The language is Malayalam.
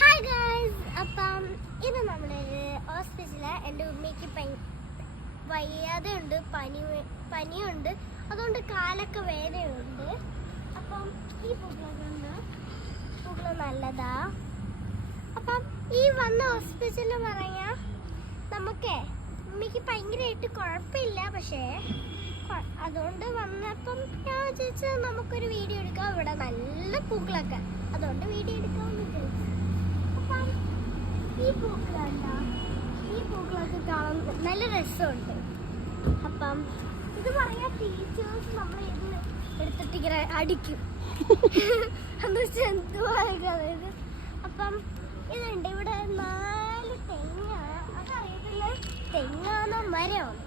ഹായ് ഗേൾസ് അപ്പം ഇത് നമ്മളൊരു ഹോസ്പിറ്റലിൽ എന്റെ ഉമ്മയ്ക്ക് പനി വയ്യാതെ ഉണ്ട് പനി പനിയുണ്ട്. അതുകൊണ്ട് കാലൊക്കെ വേദനയുണ്ട്. അപ്പം ഈ പൂക്കളൊക്കെ പൂക്കൾ നല്ലതാ. അപ്പം ഈ വന്ന ഹോസ്പിറ്റലിൽ പറയാ നമുക്കേ ഉമ്മയ്ക്ക് ഭയങ്കരമായിട്ട് കുഴപ്പമില്ല. പക്ഷേ അതുകൊണ്ട് വന്നപ്പം ഞാൻ വിചാരിച്ചു നമുക്കൊരു വീഡിയോ എടുക്കാം. ഇവിടെ നല്ല പൂക്കളൊക്കെ. അതുകൊണ്ട് വീഡിയോ എടുക്കാം. നല്ല രസമുണ്ട് അപ്പം ഇത് പറയാ ടീച്ചേഴ്സ് നമ്മളെ ഇത് എടുത്തിട്ട് ഇങ്ങനെ അടിക്കും. എന്ന് വെച്ചാൽ ഇത് അപ്പം ഇതുണ്ട് ഇവിടെ നാല് തെങ്ങാണ് അതറിയത്തില്ല? തെങ്ങാണോ മരമാണ്?